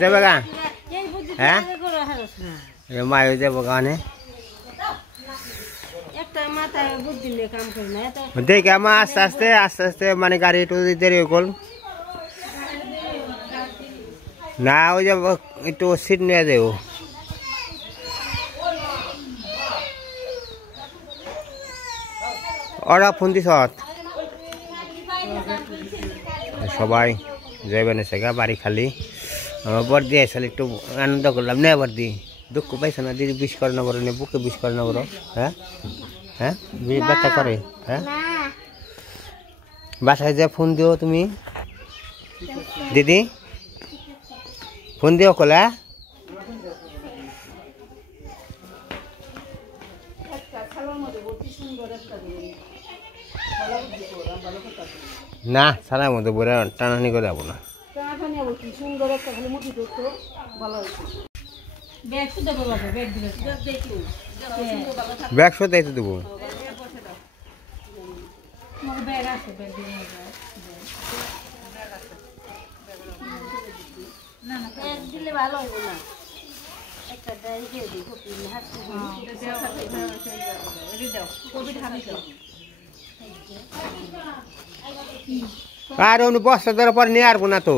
যাবে গা হ্যাঁ মায়ও যাবো গানে দেখে আমার আস্তে আস্তে মানে গাড়ি একটু দেরি করল না ওই যে একটু সিট নিয়ে দেব ওরা ফোন দিস সবাই যাইবেন সেগা বাড়ি খালি আমার বর্দি আসলে একটু আনন্দ করলাম না বর্দি দুঃখ পাইছো না দিদি বিষ করে না করো না বুকে বিষ করে না করো হ্যাঁ হ্যাঁ ব্যথা করে হ্যাঁ বাসায় যা ফোন দিও তুমি দিদি ফোন দিও কলা না সারার মধ্যে বলে টানানি করে যাবো না ব্যাগ শোধাইতে দেবো আর উনি বস্তা দেওয়ার পর নিয়ে আসবো না তো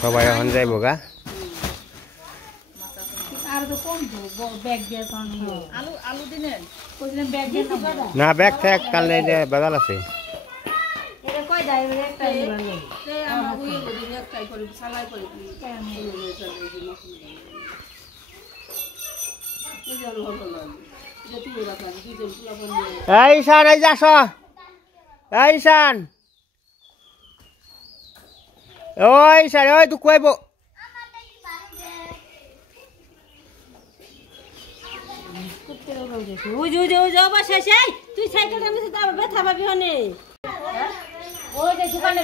সবাই এখন যাইবো গা না ব্যাগ থাক কাল বাজার আছে ঈশান এই যাস ঈশান ওই ঈশান ওই তুই কইব তুই সাইকেলটা নিয়ে তো ব্যথা পাবি হনে ওই যে দোকানে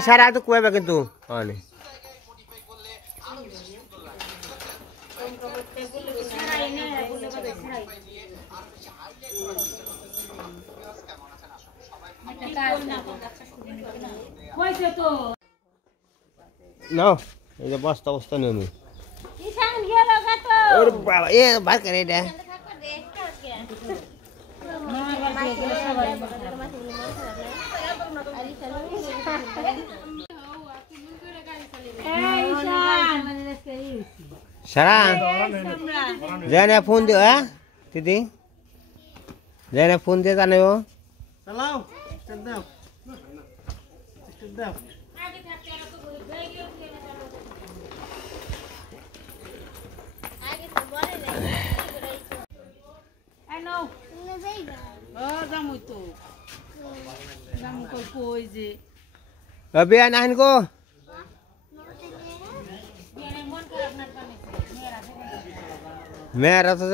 সারা তো কইবে কিন্তু নাও এই যে বস্তা বস্তা নিয়ে নি এ বার করে দে সারা জানে ফোন দিও হ্যাঁ দিদি জানে ফোন দিয়ে জানাও চালাও দাও দাও biar nahan ko মেয়েরা তো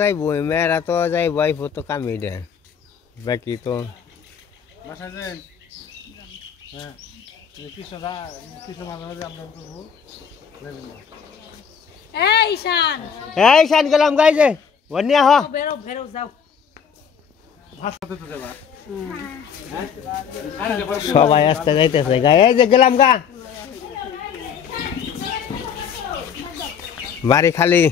যাইবো এই ফটো কামি দে বাকি তো ঈশান গেলাম গাই যে বন্যা হ সবাই আসতে যাইতেছে গায়ে এই যে গেলাম গা বাড়ি খালি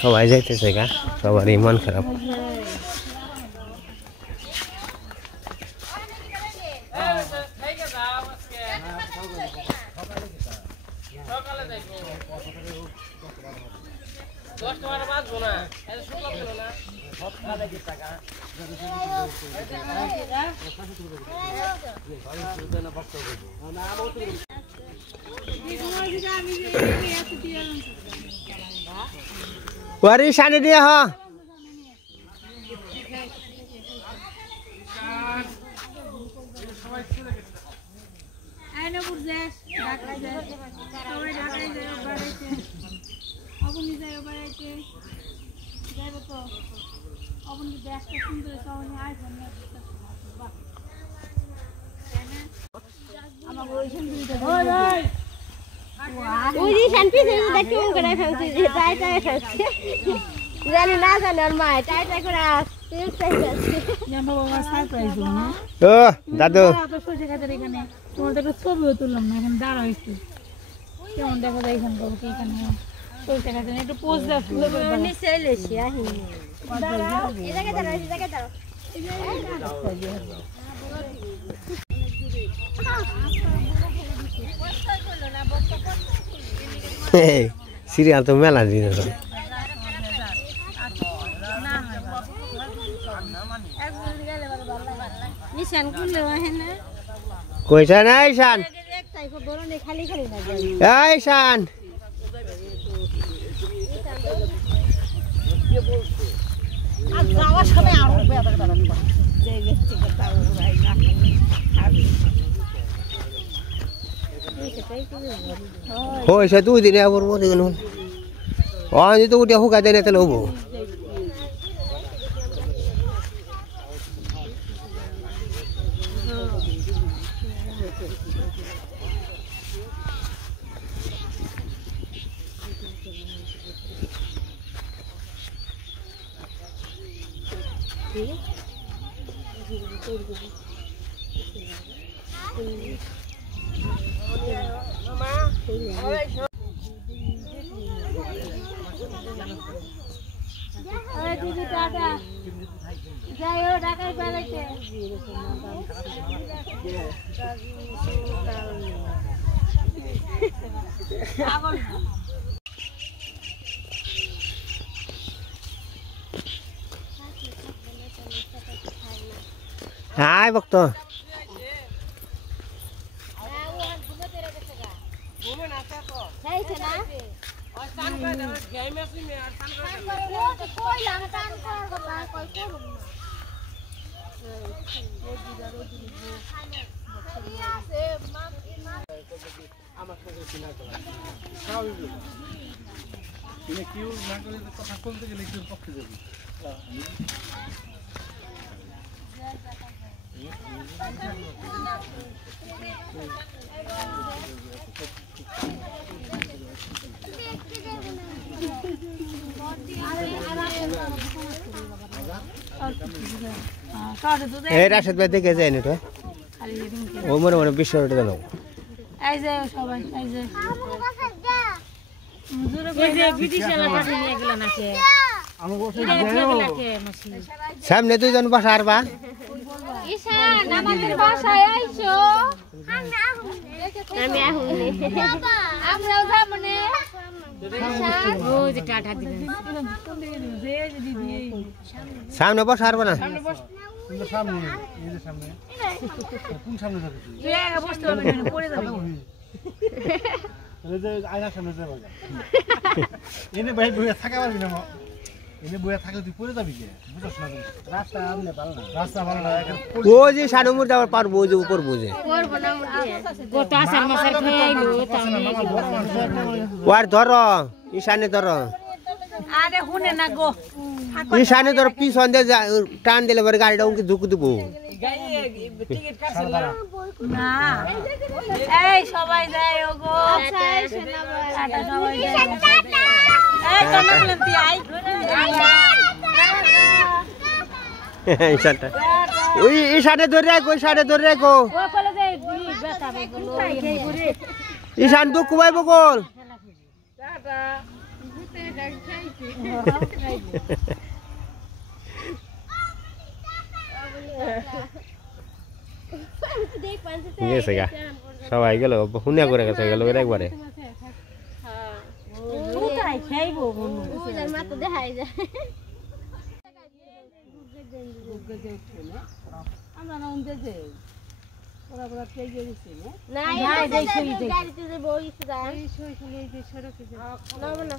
সবাই যাইতেছে গা সবারই মন খারাপ Warisan dia ha. জানি না জানি আর মা টাই টাই করে আসছে ও দাদু তোমার একটা ছবিও তুললাম না, এখানে দাঁড়া হয়েছে কেমন দেখা যায় এখানে কি এখানে চলতে গেছে একটু পোজ সিরিয়াল তো মেলা দিন কইছা না ঈশান ঈশান যাওয়ার সময় আরো হয়েছে 2 দিনে আবার মরে গেল অনেক তো উঠে হুকা দেয় না তাহলে হবো দিদি টাটা যাই ও ঢাকায় বেড়াইতে হাই ভক্ত এই রাশেদ ভাই দেখে যায় না তো ও মনে মনে বিশ্ব জানো এই যে সবাই এই যে সামনে 2 জন বসা আর বা ঈশান আমাদের বাসায় আইছো আমি আহুনি আমরাও যাবো না ওই যে টাটা দিবেন সামনে বসা আর না সামনে এই যে সামনে কোন সামনে যাবে তুই আগে বসতে হবে না পড়ে যাবে এই যে আয়নার সামনে যাবে এনে ভাই বইয়া থাকা পারবি না এনে বইয়া থাকলে তুই পড়ে যাবি কি বুঝছ না রাস্তা আমনে ভালো না রাস্তা ভালো না ও যে সানুমুর যাবার পারবো যে উপর বুঝে করব না কত আসার মাসার খাইলো ওর ধর ঈশানে ধর আরে হুনে না গো ঈশানে ধর পিছন দিয়ে টান দিলে পরে গাড়িটা উনকে ঝুঁক দিব না এই সবাই যায় ওগো টাটা সবাই যায় এই তোমরা বলেন তুই আই ঈশানটা ওই ঈশানে ধরে রাখো ঈশানে ধরে রাখো ও কলে যাই ব্যথা বলো এই করে ঈশান তো কুবাই বকল টাটা গেছে গা সবাই গেল শুনিয়া করে গেছে গেল একবারে খাইবো মা তো দেখাই যায় আমরা না উনতে যে ওরা বড় পেয়ে গেছে না গাড়িতে যে বই যায় এই সই সই এই যে সড়কে না না